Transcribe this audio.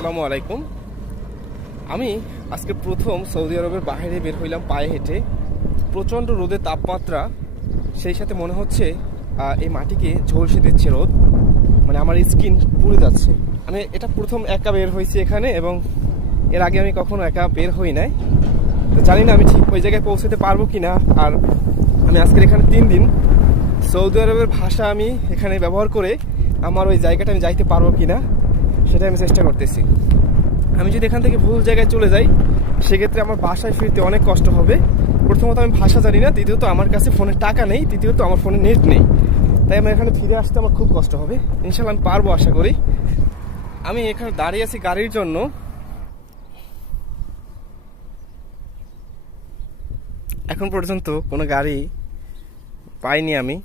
আসসালামু আলাইকুম। আমি আজকে প্রথম সৌদি আরবের বাইরে বের হইলাম পায়ে হেঁটে। প্রচণ্ড রোদের তাপমাত্রা, সেই সাথে মনে হচ্ছে এই মাটিকে ঝলসে দিচ্ছে রোদ। মানে আমার স্কিন পুড়ে যাচ্ছে। আমি এটা প্রথম একা বের হয়েছি এখানে এবং এর আগে আমি কখনো একা বের হই নাই। তো জানি না আমি ঠিক ওই জায়গায় পৌঁছতে পারব কি না আর আমি আজকের এখানে তিন দিন। সৌদি আরবের ভাষা আমি এখানে ব্যবহার করে আমার ওই জায়গাটা আমি যাইতে পারব কি না সেটা আমি চেষ্টা করতেছি। আমি যদি এখান থেকে ভুল জায়গায় চলে যাই, সেক্ষেত্রে আমার বাসায় ফিরতে অনেক কষ্ট হবে। প্রথমত আমি ভাষা জানি না, দ্বিতীয়ত আমার কাছে ফোনে টাকা নেই, তৃতীয়ত আমার ফোনে নেট নেই। তাই আমার এখানে ফিরে আসতে আমার খুব কষ্ট হবে। ইনশাল্লাহ আমি পারব আশা করি। আমি এখানে দাঁড়িয়ে আছি গাড়ির জন্য। এখন পর্যন্ত কোনো গাড়ি পাইনি আমি।